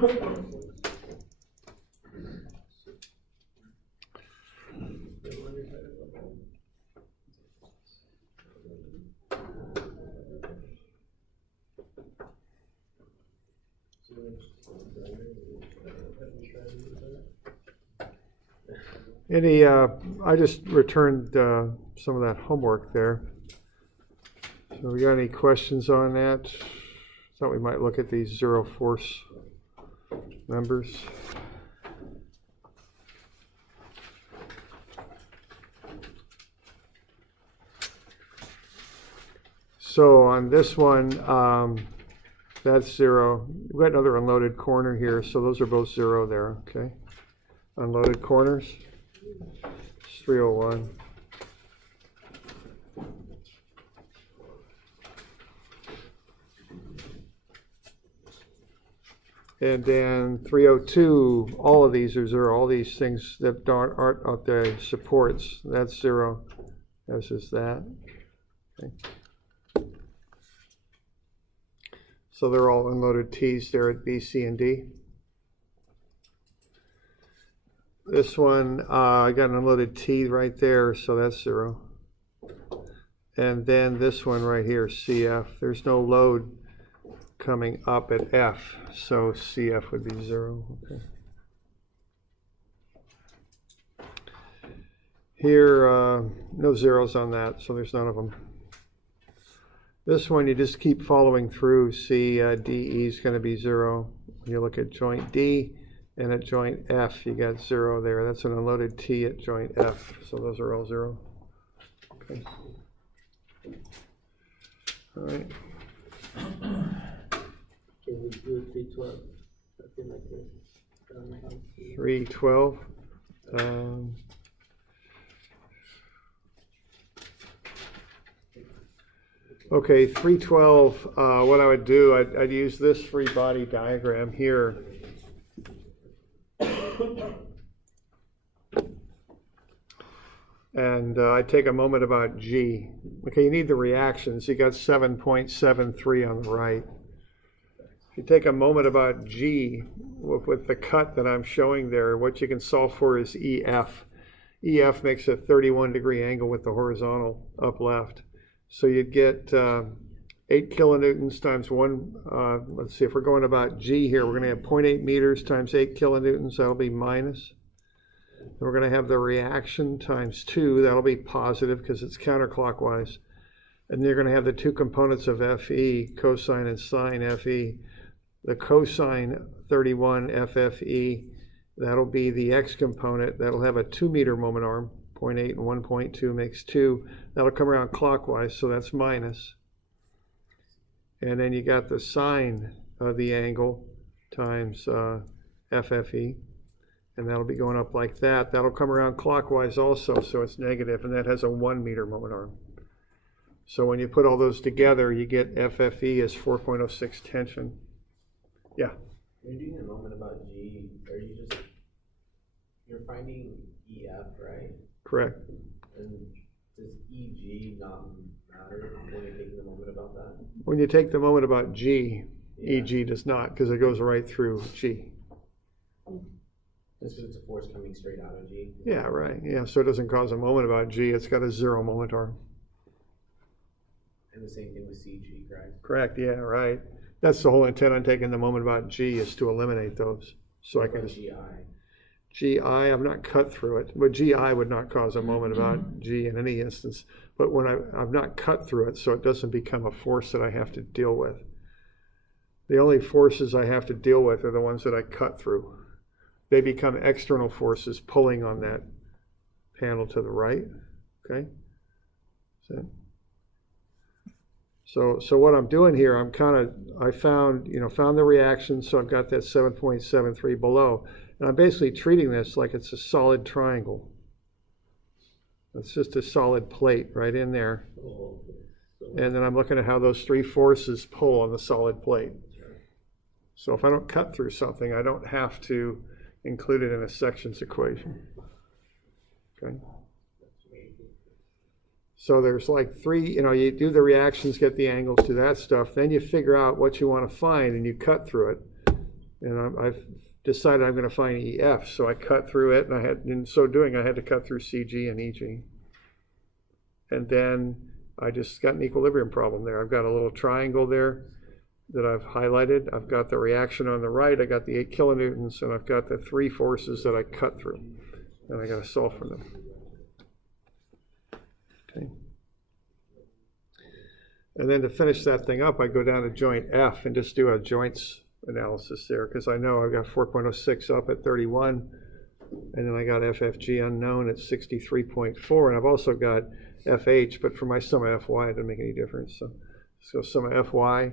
I just returned some of that homework there. So we got any questions on that? Thought we might look at these zero force numbers. So on this one, that's zero. We've got another unloaded corner here, so those are both zero there, okay? Unloaded corners, it's 301. And then 302, all of these are zero. All these things that aren't out there supports, that's zero, as is that. Okay. So they're all unloaded T's there at B, C, and D. This one, I got an unloaded T right there, so that's zero. And then this one right here, CF, there's no load coming up at F, so CF would be zero. Okay. Here, no zeros on that, so there's none of them. This one, you just keep following through. C, D, E is going to be zero. You look at joint D, and at joint F, you got zero there. That's an unloaded T at joint F, so those are all zero. Okay. All right. Can we do 312? Something like this. 312. Okay, 312, what I would do, I'd use this free body diagram here. And I'd take a moment about G. Okay, you need the reactions. You got 7.73 on the right. If you take a moment about G, with the cut that I'm showing there, what you can solve for is EF. EF makes a 31-degree angle with the horizontal up left. So you'd get 8 kilonewtons times 1, let's see, if we're going about G here, we're going to have 0.8 meters times 8 kilonewtons, that'll be minus. Then we're going to have the reaction times 2, that'll be positive because it's counterclockwise. And you're going to have the two components of FE, cosine and sine FE. The cosine 31 FFE, that'll be the X component, that'll have a 2 meter moment arm. 0.8 and 1.2 makes 2. That'll come around clockwise, so that's minus. And then you got the sine of the angle times FFE, and that'll be going up like that. That'll come around clockwise also, so it's negative, and that has a 1 meter moment arm. So when you put all those together, you get FFE as 4.06 tension. Yeah? You're doing a moment about G, you're finding EF, right? Correct. And does EG not matter when you're taking the moment about that? When you take the moment about G, Yeah. EG does not, because it goes right through G. Just because it's a force coming straight out of G? Yeah, right. Yeah, so it doesn't cause a moment about G. It's got a 0 moment arm. And the same thing with CG, correct? Correct, yeah, right. That's the whole intent on taking the moment about G, is to eliminate those. So I can just... GI? GI, I'm not cut through it, but GI would not cause a moment about G in any instance. But when I've not cut through it, so it doesn't become a force that I have to deal with. The only forces I have to deal with are the ones that I cut through. They become external forces pulling on that panel to the right, okay? So what I'm doing here, I found the reaction, so I've got that 7.73 below. And I'm basically treating this like it's a solid triangle. It's just a solid plate right in there. And then I'm looking at how those three forces pull on the solid plate. So if I don't cut through something, I don't have to include it in a sections equation. Okay. So there's like three, you do the reactions, get the angles, do that stuff, then you figure out what you want to find and you cut through it. And I've decided I'm going to find EF, so I cut through it, and in so doing, I had to cut through CG and EG. And then I just got an equilibrium problem there. I've got a little triangle there that I've highlighted. I've got the reaction on the right, I got the 8 kilonewtons, and I've got the 3 forces that I cut through. And I got to solve for them. Okay. And then to finish that thing up, I go down to joint F and just do a joints analysis there, because I know I've got 4.06 up at 31, and then I got FFG unknown at 63.4, and I've also got FH, but for my sum of FY, it doesn't make any difference. So sum of FY,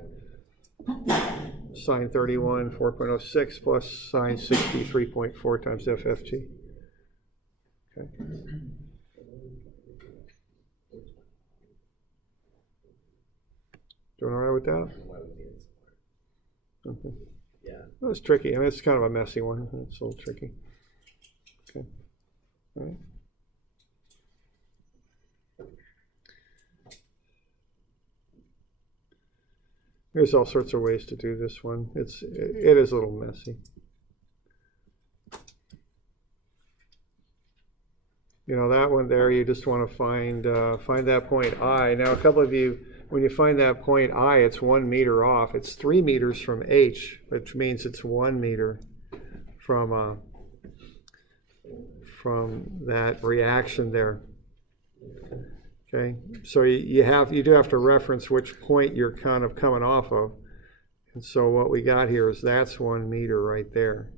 sine 31, 4.06 plus sine 63.4 times FFG. Okay. Doing all right with that? Okay. Yeah. That was tricky. I mean, it's kind of a messy one. It's a little tricky. Okay. All right. There's all sorts of ways to do this one. It is a little messy. You know, that one there, you just want to find that point I. Now, a couple of you, when you find that point I, it's 1 meter off. It's 3 meters from H, which means it's 1 meter from that reaction there. Okay, so you do have to reference which point you're kind of coming off of. And so what we got here is that's 1 meter right there,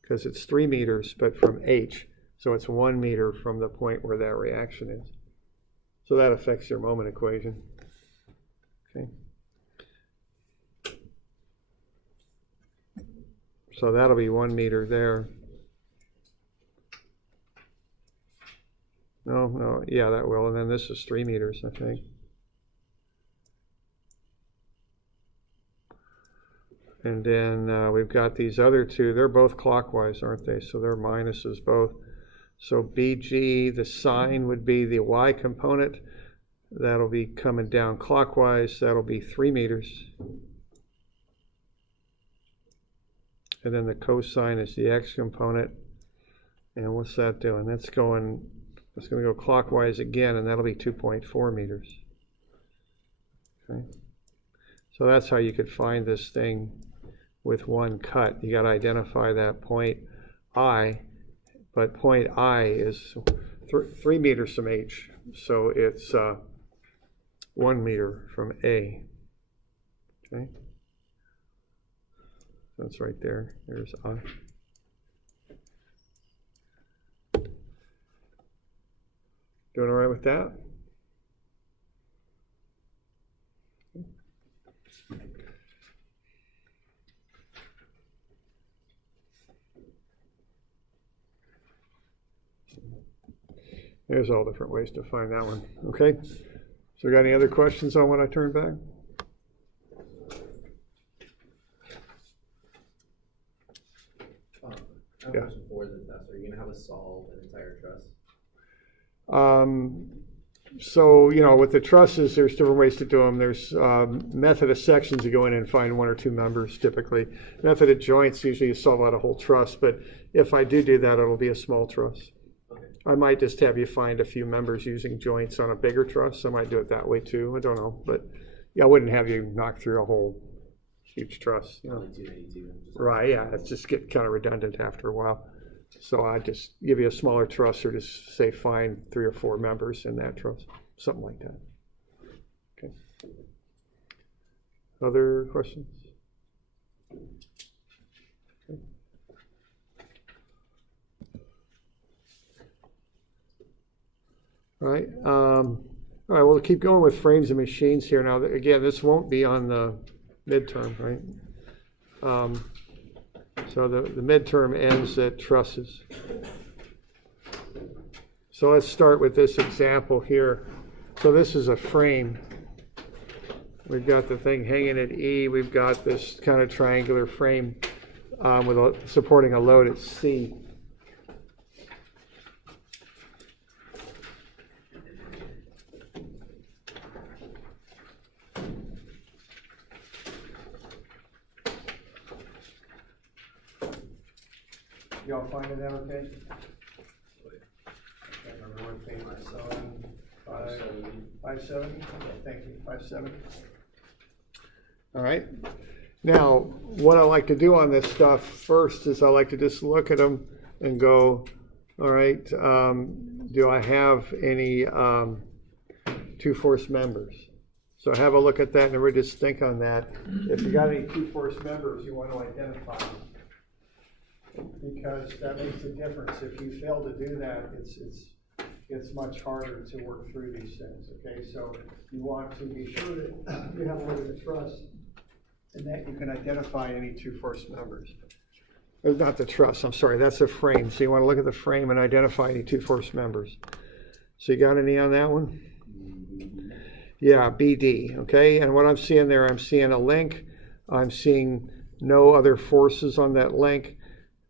because it's 3 meters, but from H. So it's 1 meter from the point where that reaction is. So that affects your moment equation. Okay. So that'll be 1 meter there. No, yeah, that will. And then this is 3 meters, I think. And then we've got these other two. They're both clockwise, aren't they? So they're minuses both. So BG, the sine would be the y component. That'll be coming down clockwise. That'll be 3 meters. And then the cosine is the x component. And what's that doing? That's going to go clockwise again, and that'll be 2.4 meters. Okay. So that's how you could find this thing with one cut. You got to identify that point I, but point I is 3 meters from H, so it's 1 meter from A. Okay, that's right there. There's I. Doing all right with that? There's all different ways to find that one. Okay. So got any other questions on when I turn back? I have a question for the test. Are you going to have us solve an entire truss? So, you know, with the trusses, there's different ways to do them. There's method of sections. You go in and find 1 or 2 members typically. Method of joints, usually you solve out a whole truss, but if I do that, it'll be a small truss. Okay. I might just have you find a few members using joints on a bigger truss. I might do it that way too. I don't know, but yeah, I wouldn't have you knock through a whole huge truss. You know? Only 292. Right, yeah, it's just get kind of redundant after a while. So I just give you a smaller truss, or just say find 3 or 4 members in that truss, something like that. Okay. Other questions? Okay. All right. All right. We'll keep going with frames and machines here. Now, again, this won't be on the midterm, right? So the midterm ends at trusses. So let's start with this example here. So this is a frame. We've got the thing hanging at E. We've got this kind of triangular frame supporting a load at C. Y'all finding that okay? I can't remember what page it's on. 570? Okay, thank you, 570. All right. Now, what I like to do on this stuff first is I like to just look at them and go, all right, do I have any two-force members? So have a look at that and really just think on that. If you got any two-force members, you want to identify them, because that makes a difference. If you fail to do that, it's much harder to work through these things, okay? So you want to be sure that you have a little bit of trust and that you can identify any two-force members. Not the truss, I'm sorry, that's a frame. So you want to look at the frame and identify any two-force members. So you got any on that one? Yeah, BD, okay? And what I'm seeing there, I'm seeing a link. I'm seeing no other forces on that link,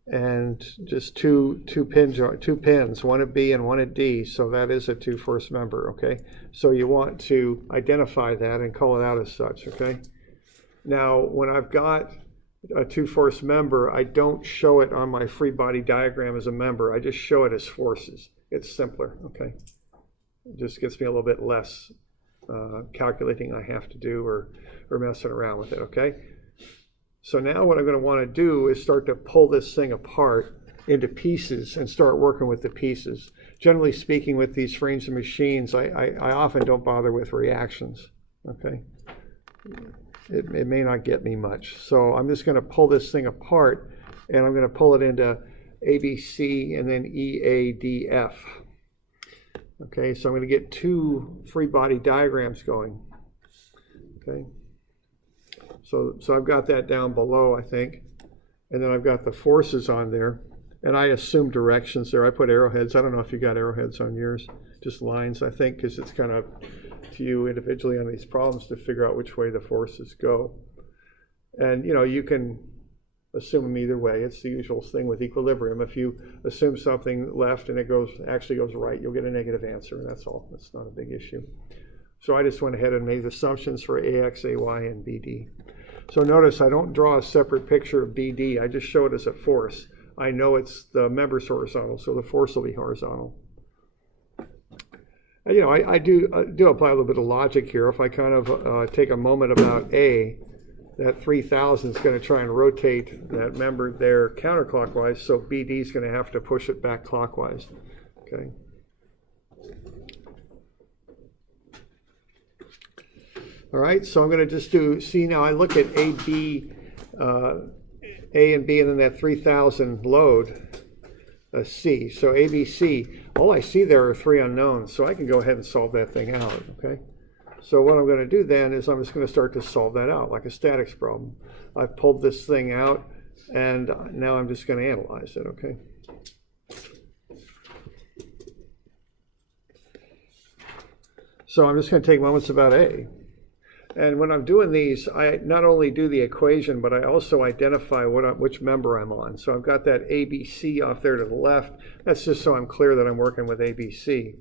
and just two pins, one at B and one at D. So that is a two-force member, okay? So you want to identify that and call it out as such, okay? Now, when I've got a two-force member, I don't show it on my free body diagram as a member. I just show it as forces. It's simpler, okay? It just gets me a little bit less calculating I have to do or messing around with it, okay? So now what I'm going to want to do is start to pull this thing apart into pieces and start working with the pieces. Generally speaking, with these frames and machines, I often don't bother with reactions, okay? It may not get me much. So I'm just going to pull this thing apart, and I'm going to pull it into ABC and then EADF. Okay, so I'm going to get two free body diagrams going. Okay, so I've got that down below, I think, and then I've got the forces on there, and I assume directions there. I put arrowheads. I don't know if you got arrowheads on yours, just lines, I think, because it's kind of to you individually on these problems to figure out which way the forces go. And you know, you can assume them either way. It's the usual thing with equilibrium. If you assume something left and it actually goes right, you'll get a negative answer, and that's all. That's not a big issue. So I just went ahead and made assumptions for AX, AY, and BD. So notice I don't draw a separate picture of BD. I just show it as a force. I know it's the member's horizontal, so the force will be horizontal. You know, I do apply a little bit of logic here. If I kind of take a moment about A, that 3,000 is going to try and rotate that member there counterclockwise, so BD is going to have to push it back clockwise. Okay. All right, so I'm going to just see now I look at A and B, and then that 3,000 load, C. So ABC, all I see there are three unknowns, so I can go ahead and solve that thing out, okay? So what I'm going to do then is I'm just going to start to solve that out like a statics problem. I've pulled this thing out, and now I'm just going to analyze it, okay? So I'm just going to take moments about A. And when I'm doing these, I not only do the equation, but I also identify which member I'm on. So I've got that ABC off there to the left. That's just so I'm clear that I'm working with ABC.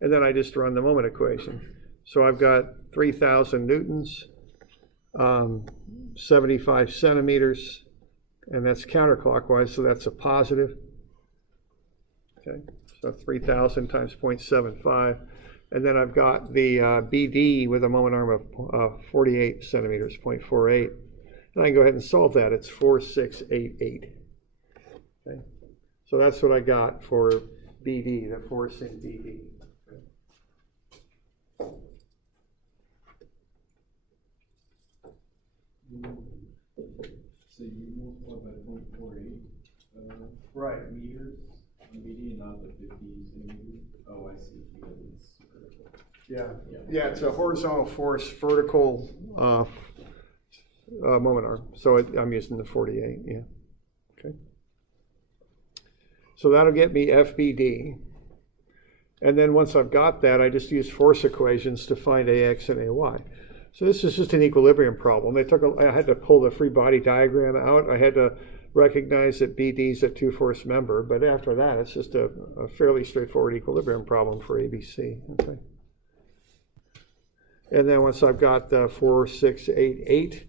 And then I just run the moment equation. So I've got 3,000 newtons, 75 centimeters, and that's counterclockwise, so that's a positive. Okay, so 3,000 times 0.75. And then I've got the BD with a moment arm of 48 centimeters, 0.48. And I can go ahead and solve that. It's 4688. Okay, so that's what I got for BD, the force in BD. So you multiply by 0.48 right. meters on BD and not the 50 centimeters? Oh, I see. Because it's vertical. Yeah, it's a horizontal force, vertical moment arm. So I'm using the 48, yeah. Okay. So that'll get me FBD. And then once I've got that, I just use force equations to find AX and AY. So this is just an equilibrium problem. I had to pull the free body diagram out. I had to recognize that BD is a two-force member, but after that, it's just a fairly straightforward equilibrium problem for ABC. Okay. And then once I've got the 4688,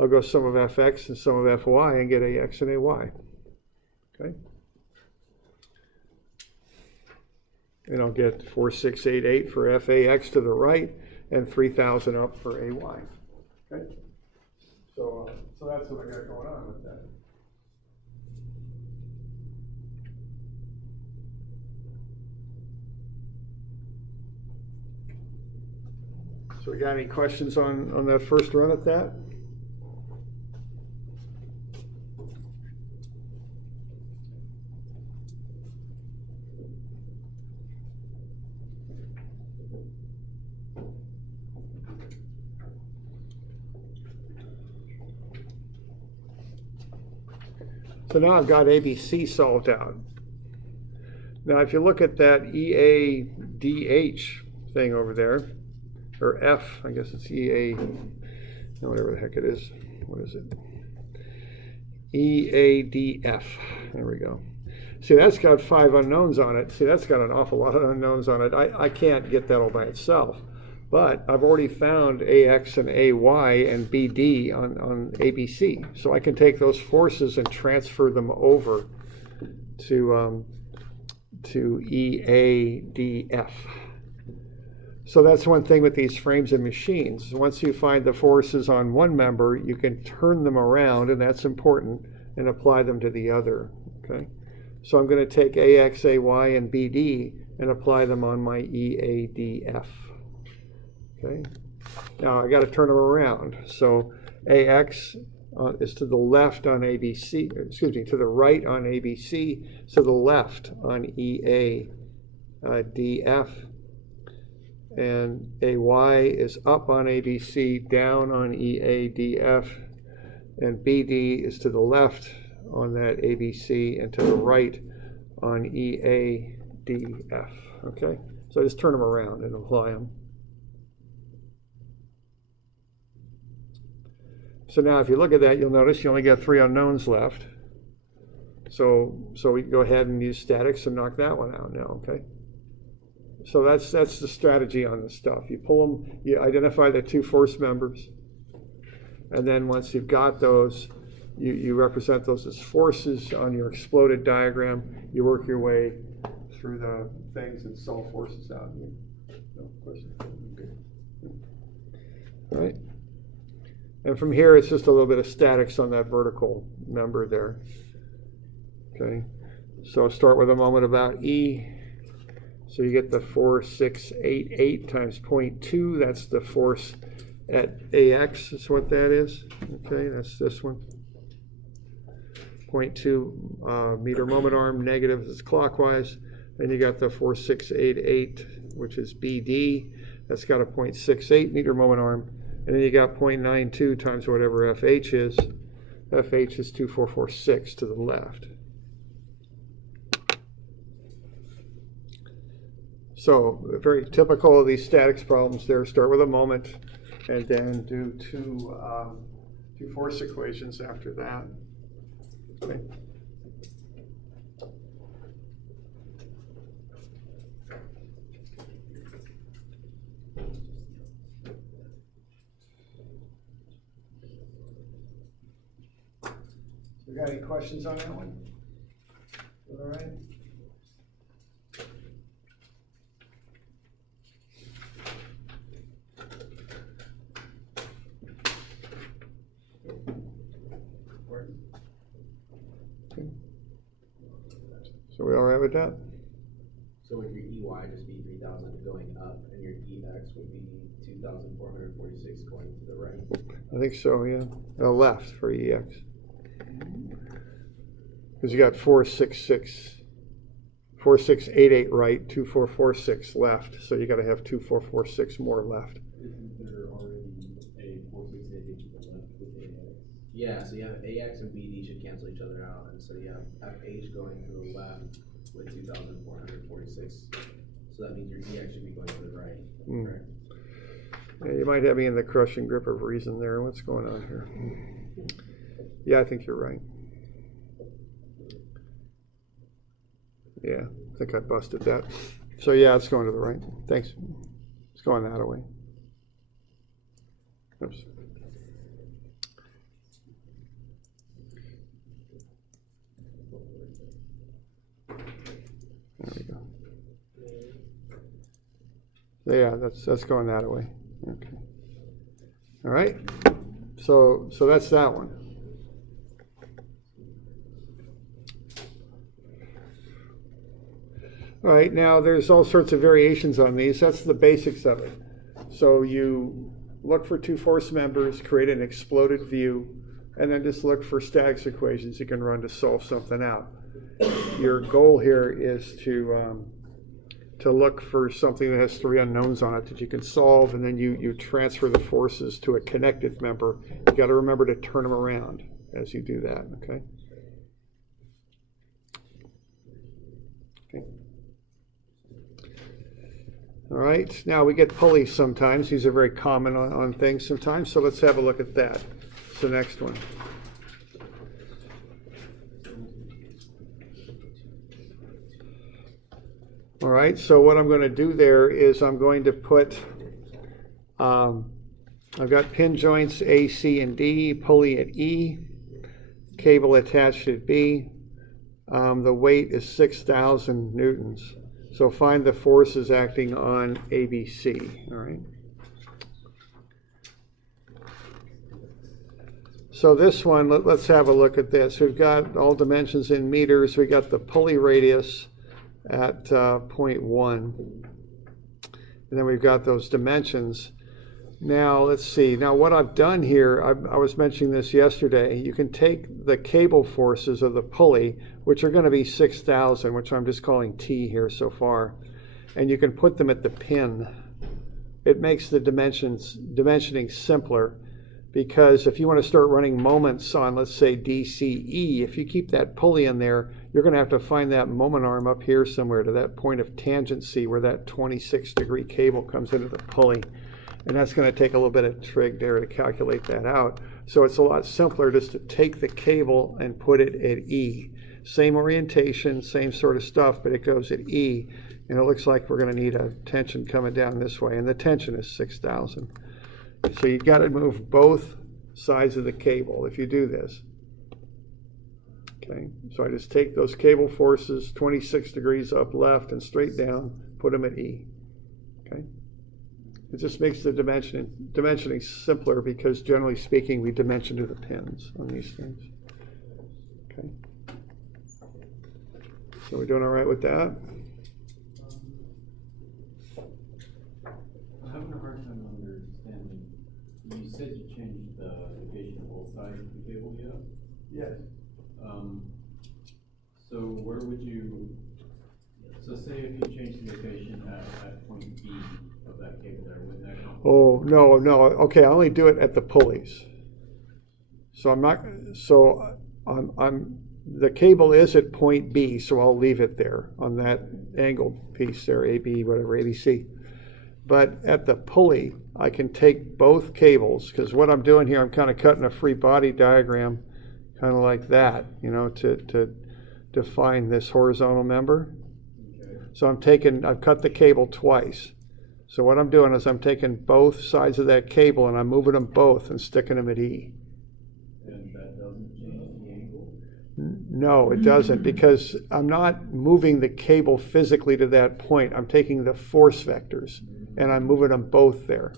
I'll go sum of FX and sum of FY and get AX and AY. Okay. and I'll get 4688 for FAX to the right and 3000 up for AY. Okay? So that's what I got going on with that. So we got any questions on that first run at that? So now I've got ABC solved out. Now if you look at that EADH thing over there, or F, I guess it's EA, whatever the heck it is. What is it? EADF. There we go. See, that's got 5 unknowns on it. See, that's got an awful lot of unknowns on it. I can't get that all by itself. But I've already found AX and AY and BD on ABC. So I can take those forces and transfer them over to EADF. So that's one thing with these frames and machines. Once you find the forces on one member, you can turn them around, and that's important, and apply them to the other. Okay? So I'm going to take AX, AY, and BD and apply them on my EADF. Okay? Now I got to turn them around. So AX is to the left on ABC, excuse me, to the right on ABC, to the left on EADF. And AY is up on ABC, down on EADF, and BD is to the left on that ABC and to the right on EADF. Okay, so I just turn them around and apply them. So now if you look at that, you'll notice you only got 3 unknowns left. So we can go ahead and use statics and knock that one out now, okay? So that's the strategy on this stuff. You pull them, you identify the 2 force members, and then once you've got those, you represent those as forces on your exploded diagram. You work your way through the things and solve forces out. No question. Okay. All right. And from here, it's just a little bit of statics on that vertical member there. Okay. So start with a moment about E. So you get the 4688 times 0.2. That's the force at AX is what that is. Okay, that's this one. 0.2 meter moment arm, negative is clockwise. Then you got the 4688, which is BD. That's got a 0.68 meter moment arm. And then you got 0.92 times whatever FH is. FH is 2446 to the left. So very typical of these statics problems there. Start with a moment and then do two force equations after that. Okay. You got any questions on that one? All right. So we all right with that? So would your EY just be 3,000 going up, and your EX would be 2,446 going to the right? I think so, yeah. Left for EX. Because you got 4688 right, 2446 left. So you got to have 2446 more left. Isn't there already a 4688 to the left with AX? Yeah, so you have AX and BD should cancel each other out, and so you have FH going to the left with 2,446. So that means your EX should be going to the right, correct? Yeah, you might have me in the crushing grip of reason there. What's going on here? Yeah, I think you're right. Yeah, I think I busted that. So yeah, it's going to the right. Thanks. It's going that way. Oops. There we go. Yeah, that's going that way. Okay. All right. So that's that one. All right, now there's all sorts of variations on these. That's the basics of it. So you look for two force members, create an exploded view, and then just look for Staggs equations you can run to solve something out. Your goal here is to look for something that has three unknowns on it that you can solve, and then you transfer the forces to a connected member. You got to remember to turn them around as you do that, okay? Okay. All right, now we get pulleys sometimes. These are very common on things sometimes, so let's have a look at that. It's the next one. All right, so what I'm going to do there is I'm going to put, I've got pin joints A, C, and D, pulley at E, cable attached at B. The weight is 6,000 newtons. So find the forces acting on ABC, all right? So this one, let's have a look at this. We've got all dimensions in meters. We got the pulley radius at 0.1. And then we've got those dimensions. Now, let's see. Now, what I've done here, I was mentioning this yesterday, you can take the cable forces of the pulley, which are going to be 6,000, which I'm just calling T here so far, and you can put them at the pin. It makes the dimensioning simpler, because if you want to start running moments on, let's say, DCE, if you keep that pulley in there, you're going to have to find that moment arm up here somewhere to that point of tangency where that 26-degree cable comes into the pulley. And that's going to take a little bit of trig there to calculate that out. So it's a lot simpler just to take the cable and put it at E. Same orientation, same sort of stuff, but it goes at E. And it looks like we're going to need a tension coming down this way. And the tension is 6,000. So you've got to move both sides of the cable if you do this. Okay, so I just take those cable forces, 26 degrees up left and straight down, put them at E. Okay. It just makes the dimensioning simpler, because generally speaking, we dimension to the pins on these things. Okay. So we're doing all right with that? I'm having a hard time understanding. You said you changed the location of both sides of the cable, yeah? Yes. So where would you, so say if you change the location at point B of that cable there, wouldn't that come? Oh, no. Okay, I only do it at the pulleys. So I'm the cable is at point B, so I'll leave it there on that angled piece there, AB, whatever, ABC. But at the pulley, I can take both cables, because what I'm doing here, I'm kind of cutting a free body diagram, kind of like that, you know, to define this horizontal member. Okay. So I've cut the cable twice. So what I'm doing is I'm taking both sides of that cable and I'm moving them both and sticking them at E. And that doesn't change the angle? No, it doesn't, because I'm not moving the cable physically to that point. I'm taking the force vectors and I'm moving them both there.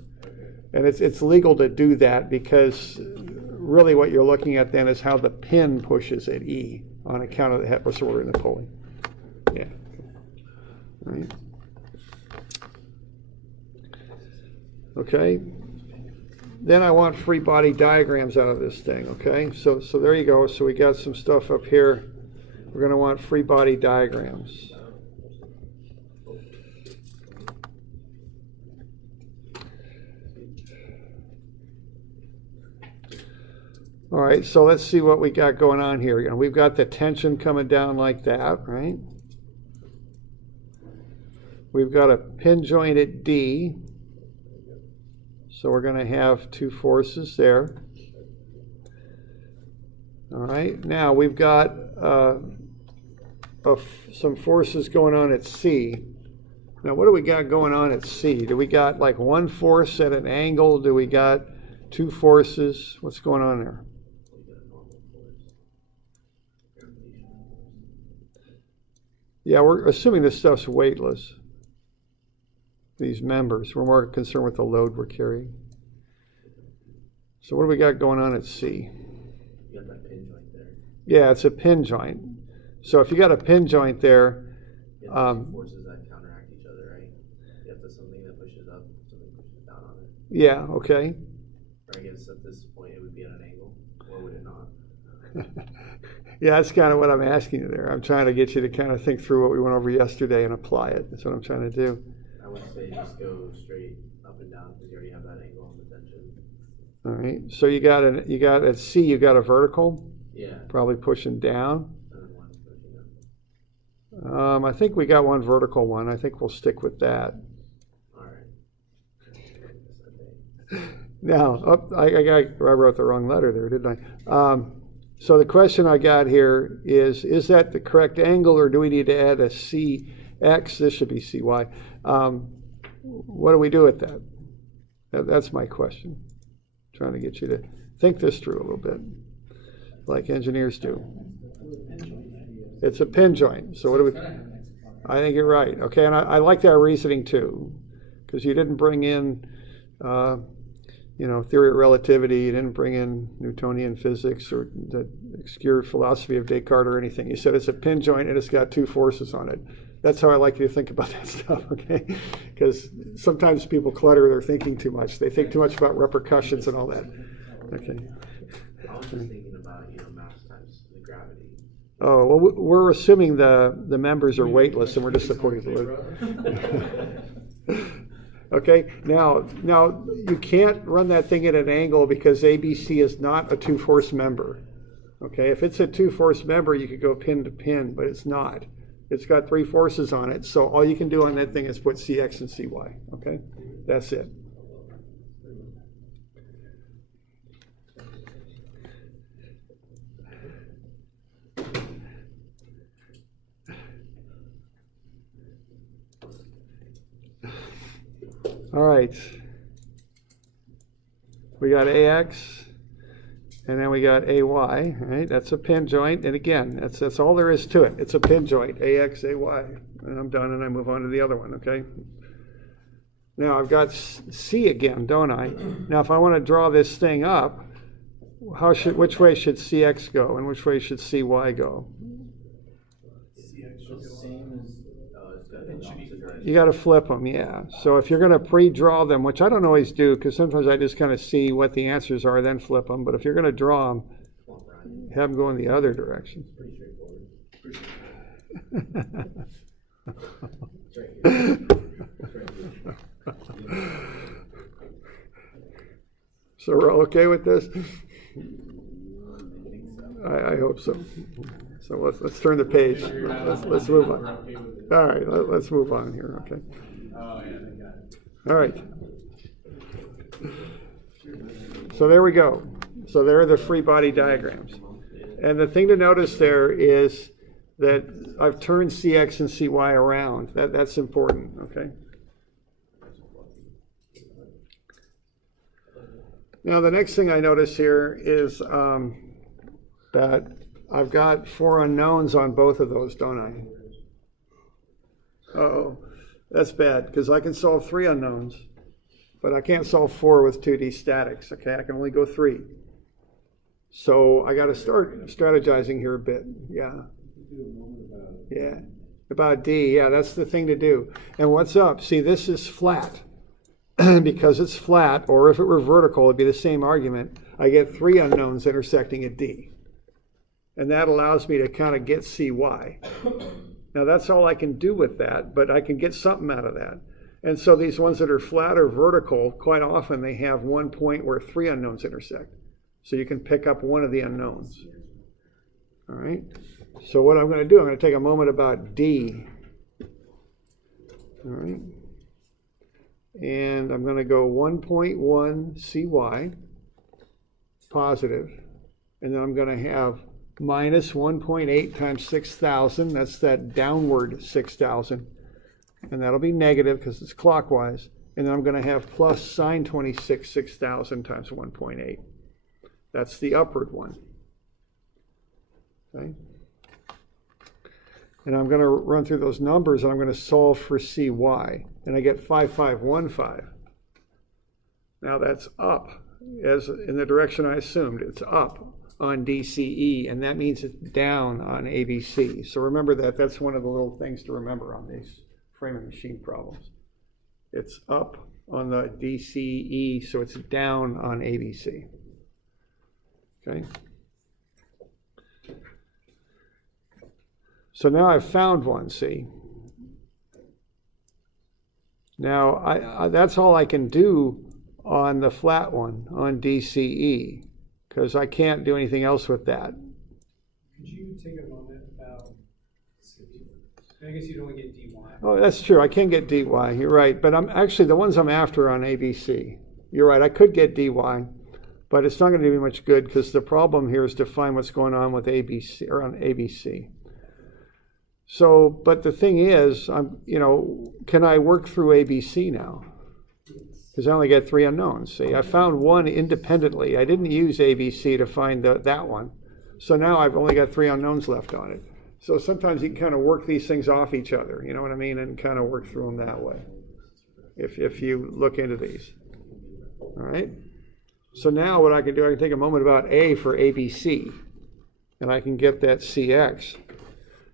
And it's legal to do that, because really what you're looking at then is how the pin pushes at E on account of the head disorder in the pulley. Yeah. Right. Okay. Then I want free body diagrams out of this thing, okay? So there you go. So we got some stuff up here. We're going to want free body diagrams. All right, so let's see what we got going on here. You know, we've got the tension coming down like that, right? We've got a pin joint at D. So we're going to have two forces there. All right, now we've got some forces going on at C. Now what do we got going on at C? Do we got like one force at an angle? Do we got two forces? What's going on there? Yeah, we're assuming this stuff's weightless. these members. We're more concerned with the load we're carrying. So what do we got going on at C? You got that pin joint there. Yeah, it's a pin joint. So if you got a pin joint there, You have two forces that counteract each other, right? You have something that pushes up, something pushes down on it. yeah, okay. Or I guess at this point it would be at an angle, or would it not? Yeah, that's kind of what I'm asking you there. I'm trying to get you to kind of think through what we went over yesterday and apply it. That's what I'm trying to do. I would say just go straight up and down because you already have that angle on the tension. All right. So you got at C, you got a vertical, Yeah, probably pushing down. and then one pushing up. I think we got one vertical one. I think we'll stick with that. All right. Now, I wrote the wrong letter there, didn't I? So the question I got here is that the correct angle, or do we need to add a CX? This should be CY. What do we do with that? That's my question. Trying to get you to think this through a little bit, like engineers do. It's a pin joint. So what do we? I think you're right. Okay, and I like that reasoning too, because you didn't bring in, theory of relativity. You didn't bring in Newtonian physics or the obscure philosophy of Descartes or anything. You said it's a pin joint and it's got two forces on it. That's how I like you to think about that stuff, okay? Because sometimes people clutter their thinking too much. They think too much about repercussions and all that. Okay. I was just thinking about, mass times the gravity. Oh, well, we're assuming the members are weightless and we're just supporting the load. Okay, now you can't run that thing at an angle because ABC is not a two-force member. Okay, if it's a two-force member, you could go pin to pin, but it's not. It's got three forces on it, so all you can do on that thing is put CX and CY. Okay, that's it. All right, we got AX, and then we got AY, right? That's a pin joint, and again, that's all there is to it. It's a pin joint, AX, AY, and I'm done, and I move on to the other one, okay? Now I've got C again, don't I? Now if I want to draw this thing up, which way should CX go, and which way should CY go? You got to flip them, yeah. So if you're going to pre-draw them, which I don't always do, because sometimes I just kind of see what the answers are, then flip them. But if you're going to draw them, have them go in the other direction. Pretty straightforward. So we're all okay with this? I hope so. So let's turn the page. Let's move on. All right, let's move on here. Okay. Oh, yeah, they got it. All right. So there we go. So there are the free body diagrams. And the thing to notice there is that I've turned CX and CY around. That's important, okay? Now the next thing I notice here is that I've got 4 unknowns on both of those, don't I? Uh-oh, that's bad, because I can solve 3 unknowns, but I can't solve 4 with 2D statics, okay? I can only go 3. So I got to start strategizing here a bit, yeah. Yeah, about D, yeah, that's the thing to do. And what's up? See, this is flat. Because it's flat, or if it were vertical, it'd be the same argument. I get 3 unknowns intersecting at D. And that allows me to kind of get CY. Now that's all I can do with that, but I can get something out of that. And so these ones that are flat or vertical, quite often they have one point where 3 unknowns intersect. So you can pick up one of the unknowns. All right. So what I'm going to do, I'm going to take a moment about D. All right. And I'm going to go 1.1 CY, positive. And then I'm going to have minus 1.8 times 6,000. That's that downward 6,000. And that'll be negative because it's clockwise. And then I'm going to have plus sine 26 6,000 times 1.8. That's the upward one. Okay. And I'm going to run through those numbers, and I'm going to solve for CY. And I get 5515. Now that's up, as in the direction I assumed. It's up on DCE, and that means it's down on ABC. So remember that. That's one of the little things to remember on these framing machine problems. It's up on the DCE, so it's down on ABC. Okay. So now I've found one, see? Now, that's all I can do on the flat one, on DCE, because I can't do anything else with that. Could you take a moment about, I guess you'd only get dy. Oh, that's true. I can get dy. You're right. But I'm actually, the ones I'm after on ABC. You're right. I could get dy, but it's not going to do me much good because the problem here is to find what's going on with ABC or on ABC. So, but the thing is, can I work through ABC now? Because I only get 3 unknowns. See, I found one independently. I didn't use ABC to find that one. So now I've only got 3 unknowns left on it. So sometimes you can kind of work these things off each other, you know what I mean, and kind of work through them that way, if you look into these. All right? So now what I can do, I can take a moment about A for ABC, and I can get that CX.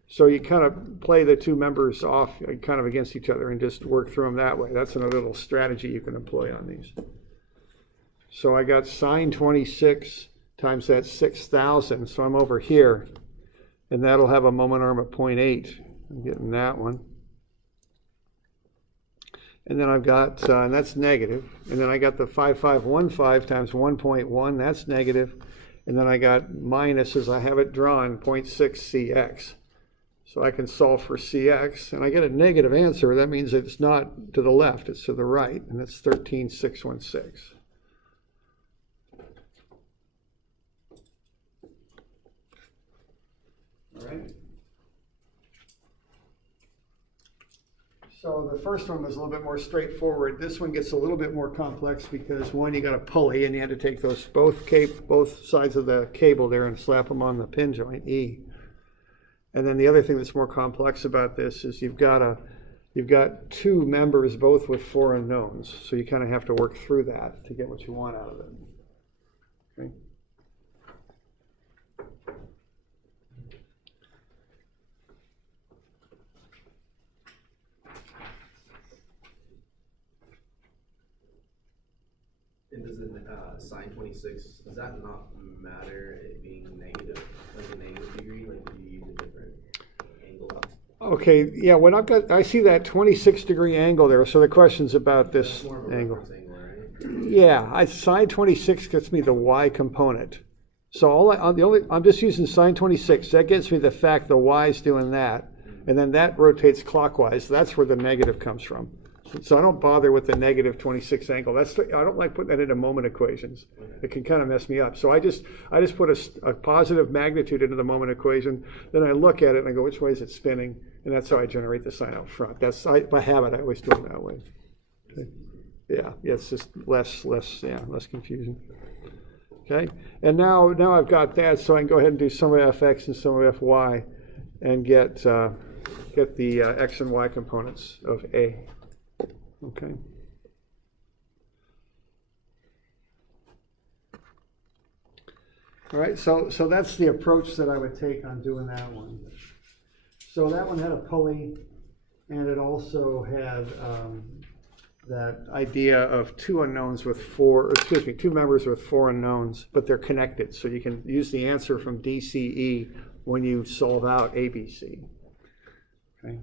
So you kind of play the two members off kind of against each other and just work through them that way. That's another little strategy you can employ on these. So I got sine 26 times that 6,000, so I'm over here. And that'll have a moment arm of 0.8. I'm getting that one. And then I've got, and that's negative. And then I got the 5515 times 1.1, that's negative. And then I got minus, as I have it drawn, 0.6 CX. So I can solve for CX, and I get a negative answer. That means it's not to the left, it's to the right, and it's 13,616. All right. So the first one was a little bit more straightforward. This one gets a little bit more complex because one, you got a pulley and you had to take those both sides of the cable there and slap them on the pin joint E. And then the other thing that's more complex about this is you've got 2 members both with 4 unknowns. So you kind of have to work through that to get what you want out of it. Okay. And does it, sine 26, does that not matter it being negative, like a negative degree, like if you use a different angle? Okay, yeah, when I see that 26-degree angle there, so the question's about this That's more of a angle. reference angle, right? Yeah, sine 26 gets me the y component. So I'm just using sine 26. That gets me the fact the y's doing that, and then that rotates clockwise. That's where the negative comes from. So I don't bother with the negative 26 angle. I don't like putting that into moment equations. It can kind of mess me up. So I just put a positive magnitude into the moment equation. Then I look at it and I go, which way is it spinning? And that's how I generate the sign out front. That's by habit. I always do it that way. Okay. Yeah, it's just less confusion. Okay, and now I've got that, so I can go ahead and do sum of fx and sum of fy, and get the x and y components of A. Okay. All right, so that's the approach that I would take on doing that one. So that one had a pulley, and it also had that idea of 2 members with 4 unknowns, but they're connected. So you can use the answer from DCE when you solve out ABC. Okay.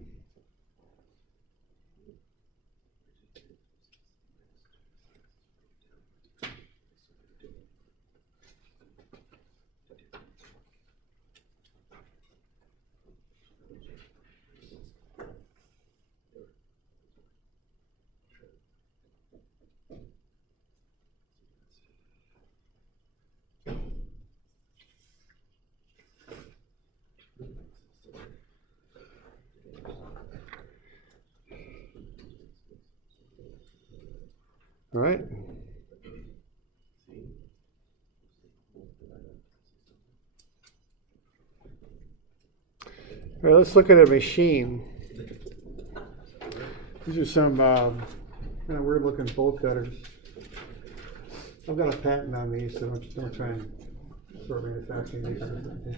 All right. All right, let's look at a machine. These are some kind of weird looking bolt cutters. I've got a patent on these, so don't try and start manufacturing these.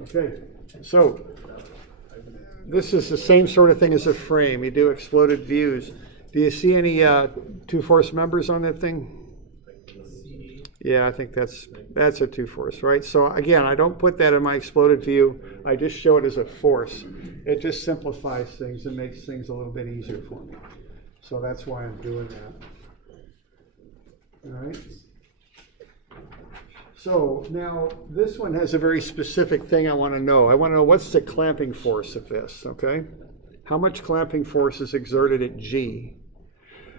Okay, so this is the same sort of thing as a frame. You do exploded views. Do you see any 2-force members on that thing? Yeah, I think that's a 2-force, right? So again, I don't put that in my exploded view. I just show it as a force. It just simplifies things and makes things a little bit easier for me. So that's why I'm doing that. All right. So now this one has a very specific thing I want to know. I want to know what's the clamping force of this, okay? How much clamping force is exerted at G?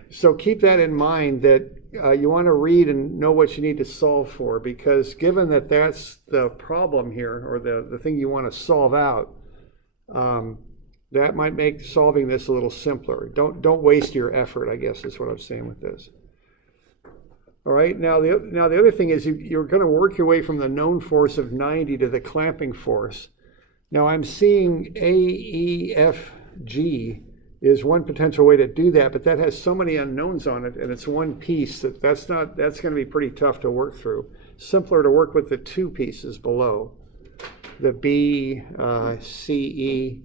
So keep that in mind that you want to read and know what you need to solve for, because given that that's the problem here, or the thing you want to solve out, that might make solving this a little simpler. Don't waste your effort, I guess is what I'm saying with this. All right, now the other thing is you're going to work your way from the known force of 90 to the clamping force. Now I'm seeing AEFG is one potential way to do that, but that has so many unknowns on it, and it's one piece that's going to be pretty tough to work through. Simpler to work with the two pieces below, the B, CE,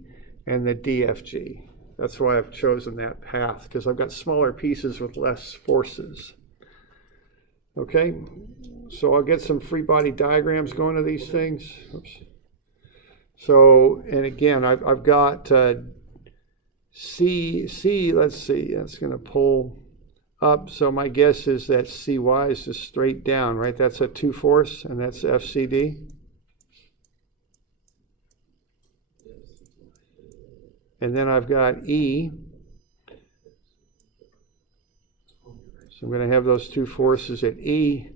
and the DFG. That's why I've chosen that path, because I've got smaller pieces with less forces. Okay, so I'll get some free body diagrams going to these things. Oops. So, and again, I've got C, let's see, that's going to pull up. So my guess is that CY is just straight down, right? That's a 2-force, and that's FCD. And then I've got E. So I'm going to have those 2 forces at E.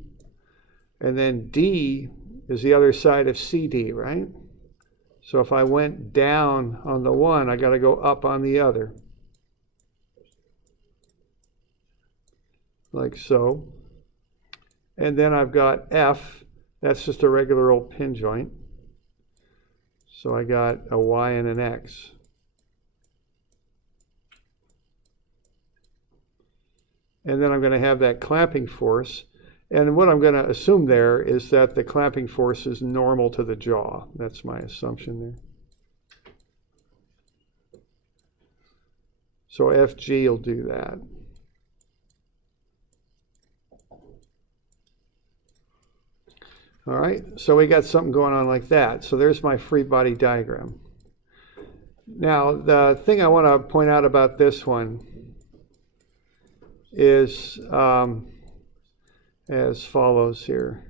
And then D is the other side of CD, right? So if I went down on the one, I got to go up on the other. Like so. And then I've got F. That's just a regular old pin joint. So I got a Y and an X. And then I'm going to have that clamping force. And what I'm going to assume there is that the clamping force is normal to the jaw. That's my assumption there. So FG will do that. All right, so we got something going on like that. So there's my free body diagram. Now, the thing I want to point out about this one is as follows here.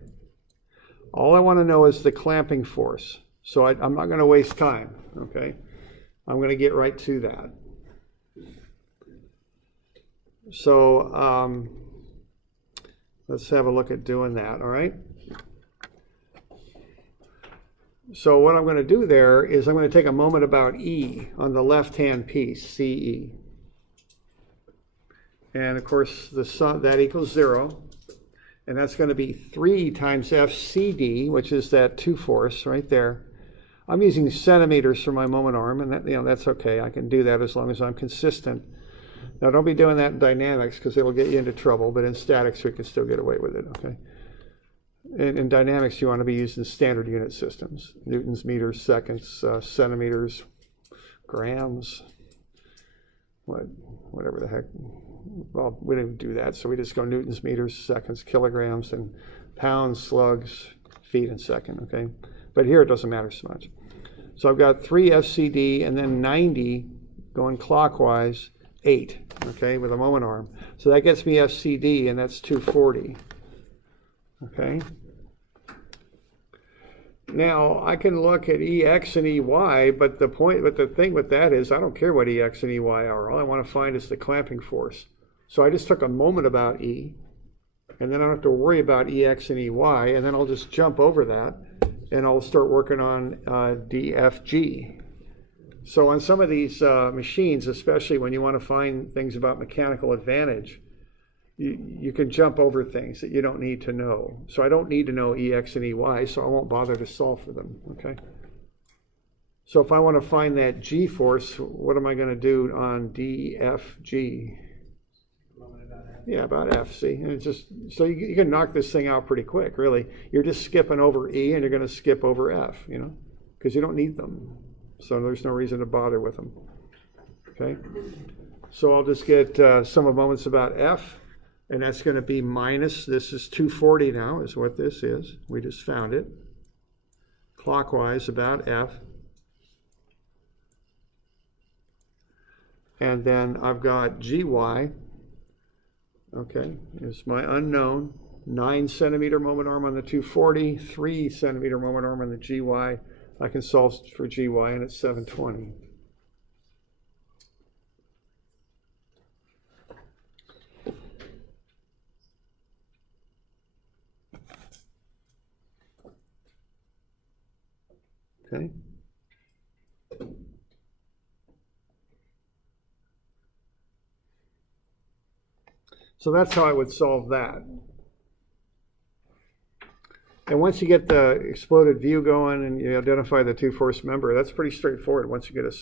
All I want to know is the clamping force. So I'm not going to waste time, okay? I'm going to get right to that. So let's have a look at doing that, all right? So what I'm going to do there is I'm going to take a moment about E on the left-hand piece, CE. And of course, the sum, that equals 0. And that's going to be 3 times FCD, which is that 2-force right there. I'm using centimeters for my moment arm, and that, that's okay. I can do that as long as I'm consistent. Now, don't be doing that in dynamics because it'll get you into trouble, but in statics, we can still get away with it, okay? In dynamics, you want to be using standard unit systems. Newtons, meters, seconds, centimeters, grams, whatever the heck. Well, we didn't do that, so we just go newtons, meters, seconds, kilograms, and pounds, slugs, feet, and second, okay? But here it doesn't matter so much. So I've got 3 FCD and then 90 going clockwise, 8, okay, with a moment arm. So that gets me FCD, and that's 240, okay? Now, I can look at EX and EY, but the thing with that is I don't care what EX and EY are. All I want to find is the clamping force. So I just took a moment about E, and then I don't have to worry about EX and EY, and then I'll just jump over that, and I'll start working on DFG. So on some of these machines, especially when you want to find things about mechanical advantage, you can jump over things that you don't need to know. So I don't need to know EX and EY, so I won't bother to solve for them, okay? So if I want to find that G force, what am I going to do on DFG? Moment about F. Yeah, about F, see? And it's just, so you can knock this thing out pretty quick, really. You're just skipping over E and you're going to skip over F, you know, because you don't need them. So there's no reason to bother with them. Okay? So I'll just get sum of moments about F, and that's going to be minus, this is 240 now, is what this is. We just found it. Clockwise about F. And then I've got GY, okay, is my unknown. 9 centimeter moment arm on the 240, 3 centimeter moment arm on the GY. I can solve for GY, and it's 720. Okay. So that's how I would solve that. And once you get the exploded view going and you identify the two force member, that's pretty straightforward once you get a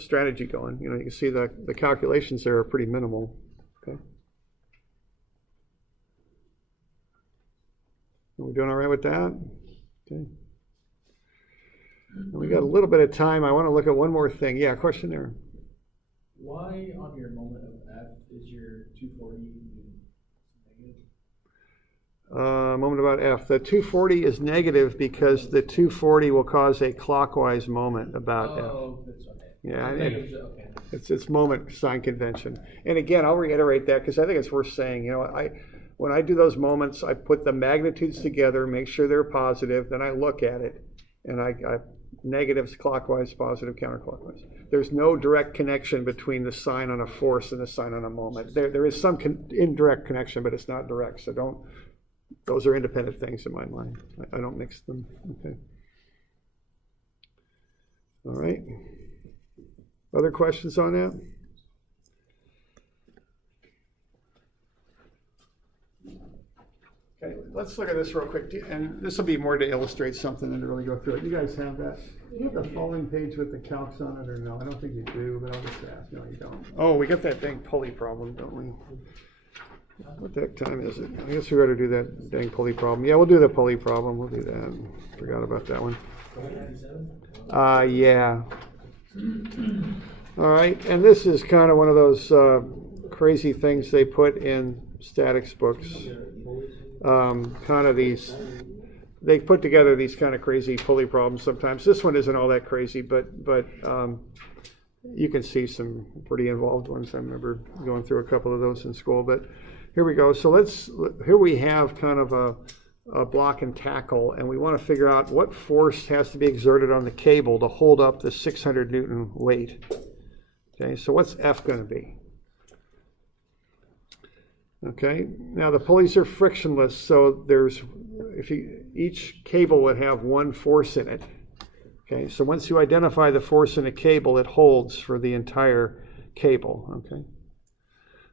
strategy going. You know, you can see the calculations there are pretty minimal. Okay. Are we doing all right with that? Okay. And we got a little bit of time. I want to look at one more thing. Yeah, question there. Why on your moment of F is your 240 negative? Moment about F. The 240 is negative because the 240 will cause a clockwise moment about F. Oh, that's okay. Yeah, Okay, okay. it's moment sign convention. And again, I'll reiterate that because I think it's worth saying. You know, when I do those moments, I put the magnitudes together, make sure they're positive, then I look at it, and I negatives clockwise, positive counterclockwise. There's no direct connection between the sign on a force and the sign on a moment. There is some indirect connection, but it's not direct. So don't. Those are independent things in my mind. I don't mix them. Okay. All right. Other questions on that? Okay, let's look at this real quick. And this will be more to illustrate something than to really go through it. You guys have that? Do you have the following page with the calcs on it or no? I don't think you do, but I'll just ask. No, you don't. Oh, we got that dang pulley problem, don't we? What the heck time is it? I guess we better do that dang pulley problem. Yeah, we'll do the pulley problem. We'll do that. Forgot about that one. Yeah. All right, and this is kind of one of those crazy things they put in statics books. Kind of these, they put together these kind of crazy pulley problems sometimes. This one isn't all that crazy, but you can see some pretty involved ones. I remember going through a couple of those in school, but here we go. So here we have kind of a block and tackle, and we want to figure out what force has to be exerted on the cable to hold up the 600 Newton weight. Okay, so what's F going to be? Okay, now the pulleys are frictionless, so each cable would have one force in it. Okay, so once you identify the force in a cable, it holds for the entire cable. Okay,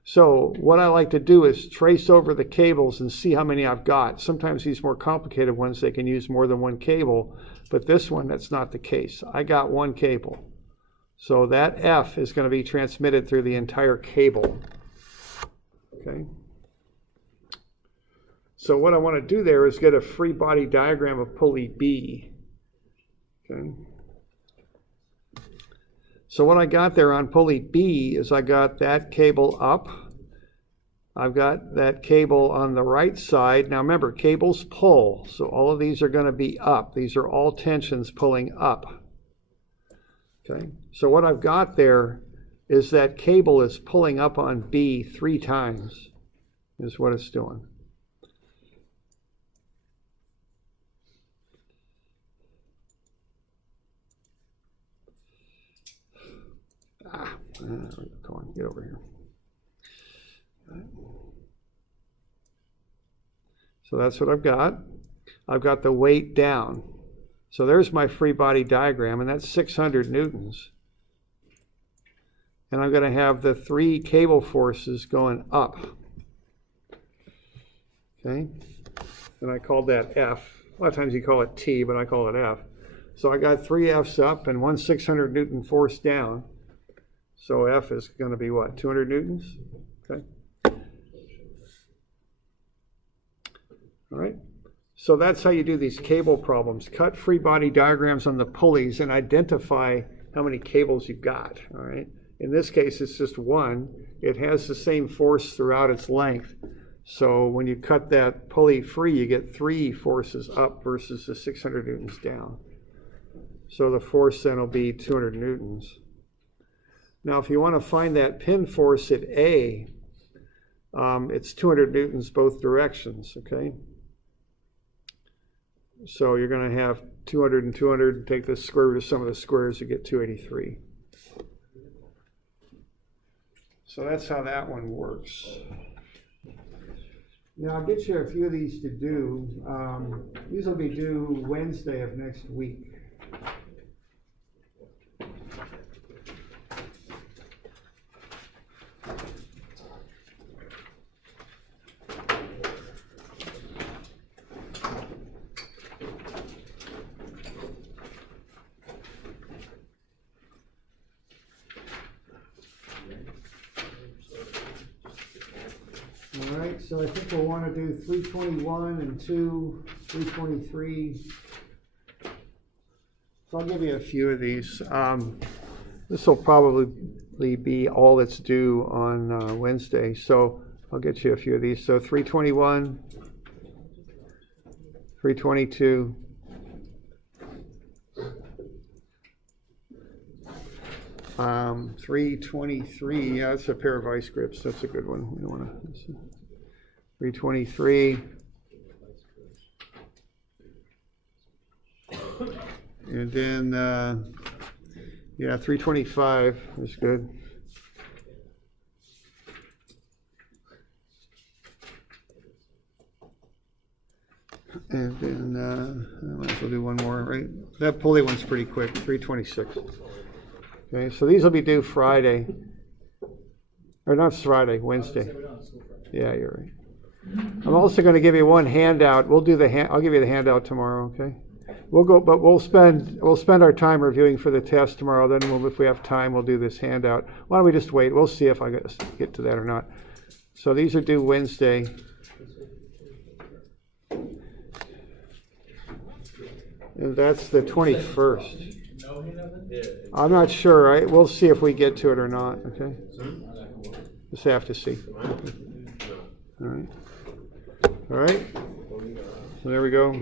so what I like to do is trace over the cables and see how many I've got. Sometimes these more complicated ones, they can use more than one cable, but this one, that's not the case. I got one cable. So that F is going to be transmitted through the entire cable. Okay. So what I want to do there is get a free body diagram of pulley B. Okay. So what I got there on pulley B is I got that cable up. I've got that cable on the right side. Now remember, cables pull, so all of these are going to be up. These are all tensions pulling up. Okay. So what I've got there is that cable is pulling up on B 3 times, is what it's doing. Come on, get over here. So that's what I've got. I've got the weight down. So there's my free body diagram, and that's 600 newtons. And I'm going to have the 3 cable forces going up. Okay? And I called that F. A lot of times you call it T, but I call it F. So I got 3 Fs up and 1 600 Newton force down. So F is going to be what, 200 newtons? Okay. All right. So that's how you do these cable problems. Cut free body diagrams on the pulleys and identify how many cables you've got. All right. In this case, it's just one. It has the same force throughout its length. So when you cut that pulley free, you get 3 forces up versus the 600 newtons down. So the force then will be 200 newtons. Now, if you want to find that pin force at A, it's 200 newtons both directions, okay? So you're going to have 200 and 200, take the square root of some of the squares, you get 283. So that's how that one works. Now, I'll get you a few of these to do. These will be due Wednesday of next week. All right, so I think we'll want to do 321 and 2, 323. So I'll give you a few of these. This will probably be all that's due on Wednesday, so I'll get you a few of these. So 321, 322, 323, yeah, that's a pair of ice grips. That's a good one. We don't want to. 323. And then, yeah, 325 is good. And then, I might as well do one more, right? That pulley one's pretty quick, 326. Okay, so these will be due Friday. Or not Friday, Wednesday. Yeah, you're right. I'm also going to give you one handout. We'll do I'll give you the handout tomorrow, okay? We'll go, but we'll spend our time reviewing for the test tomorrow. Then if we have time, we'll do this handout. Why don't we just wait? We'll see if I get to that or not. So these are due Wednesday. And that's the 21st. I'm not sure. We'll see if we get to it or not, okay? Just have to see. All right. All right. So there we go.